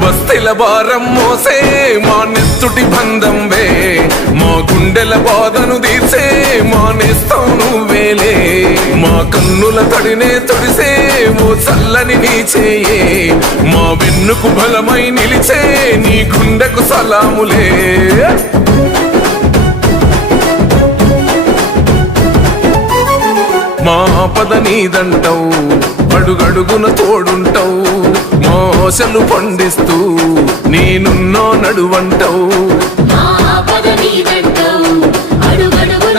బస్తెల భారం మోసే మా నెత్తుటి బంధం వే మా గుండెల బాధను తీర్చే మా నేస్తం నువ్వేలే మా కన్నుల తడినే తొడిసే ఓ చల్లని నీ చేయే మా వెన్నుకు బలమై నిలిచే నీ గుండెకు సలాములే మా పద నీదంటావు అడుగడుగున తోడుంటావు మోసలు పండిస్తూ నేనున్నో నడువంటావు మా పద నీదంటావు అడుగడుగున